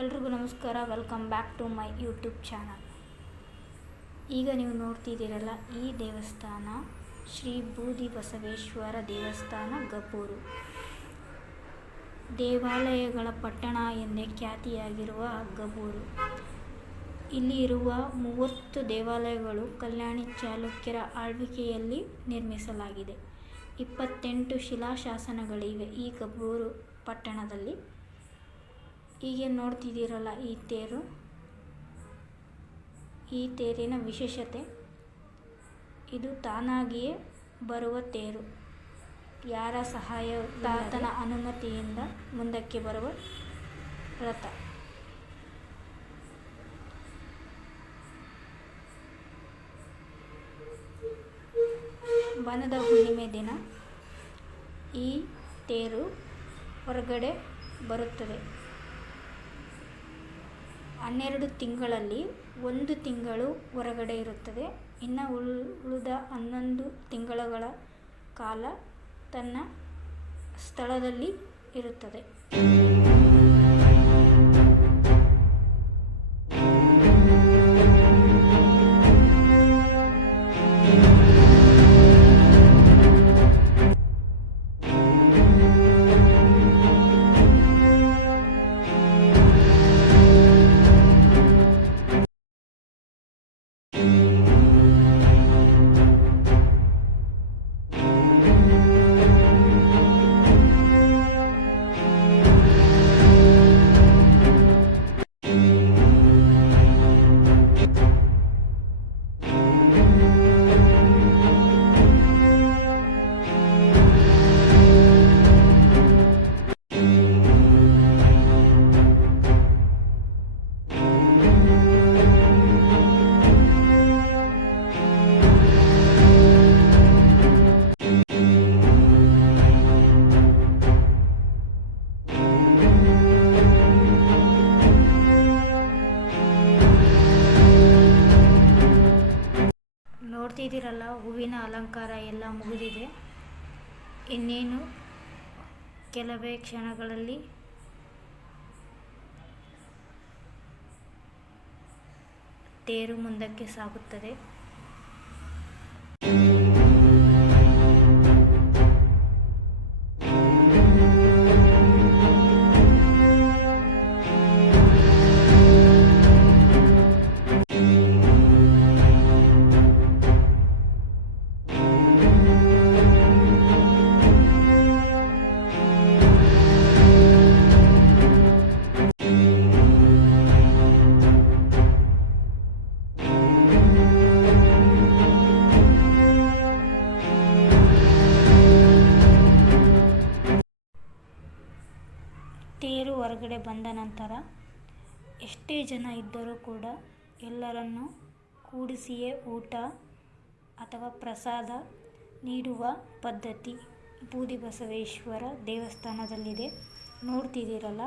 ಎಲ್ರಿಗೂ ನಮಸ್ಕಾರ. Welcome back to my YouTube channel. ಈಗ ನೀವು ನೋಡ್ತಿದ್ದೀರಲ್ಲ, ಈ ದೇವಸ್ಥಾನ ಶ್ರೀ ಬೂದಿ ಬಸವೇಶ್ವರ ದೇವಸ್ಥಾನ ಗಬ್ಬೂರು. ದೇವಾಲಯಗಳ ಪಟ್ಟಣ ಎಂದೇ ಖ್ಯಾತಿಯಾಗಿರುವ ಗಬ್ಬೂರು. ಇಲ್ಲಿ ಇರುವ 30 ದೇವಾಲಯಗಳು ಕಲ್ಯಾಣಿ ಚಾಲುಕ್ಯರ ಆಳ್ವಿಕೆಯಲ್ಲಿ ನಿರ್ಮಿಸಲಾಗಿದೆ. 28 ಶಿಲಾಶಾಸನಗಳಿವೆ ಈ ಗಬ್ಬೂರು ಪಟ್ಟಣದಲ್ಲಿ. ಹೀಗೆ ನೋಡ್ತಿದ್ದೀರಲ್ಲ, ಈ ತೇರಿನ ವಿಶೇಷತೆ, ಇದು ತಾನಾಗಿಯೇ ಬರುವ ತೇರು. ಯಾರ ಸಹಾಯ, ತಾತನ ಅನುಮತಿಯಿಂದ ಮುಂದಕ್ಕೆ ಬರುವ ರಥ. ಬನದ ಹುಣ್ಣಿಮೆ ದಿನ ಈ ತೇರು ಹೊರಗಡೆ ಬರುತ್ತದೆ. 12 ತಿಂಗಳಲ್ಲಿ 1 ತಿಂಗಳು ಹೊರಗಡೆ ಇರುತ್ತದೆ. ಇನ್ನು ಉಳಿದ 11 ತಿಂಗಳುಗಳ ಕಾಲ ತನ್ನ ಸ್ಥಳದಲ್ಲಿ ಇರುತ್ತದೆ. ನೋಡ್ತಿದ್ದೀರಲ್ಲ, ಹೂವಿನ ಅಲಂಕಾರ ಎಲ್ಲ ಮುಗಿದಿದೆ. ಇನ್ನೇನು ಕೆಲವೇ ಕ್ಷಣಗಳಲ್ಲಿ ತೇರು ಮುಂದಕ್ಕೆ ಸಾಗುತ್ತದೆ. ತೇರು ಹೊರಗಡೆ ಬಂದ ನಂತರ ಎಷ್ಟೇ ಜನ ಇದ್ದರೂ ಕೂಡ ಎಲ್ಲರನ್ನು ಕೂಡಿಸಿಯೇ ಊಟ ಅಥವಾ ಪ್ರಸಾದ ನೀಡುವ ಪದ್ಧತಿ ಬೂದಿ ಬಸವೇಶ್ವರ ದೇವಸ್ಥಾನದಲ್ಲಿದೆ. ನೋಡ್ತಿದ್ದೀರಲ್ಲ,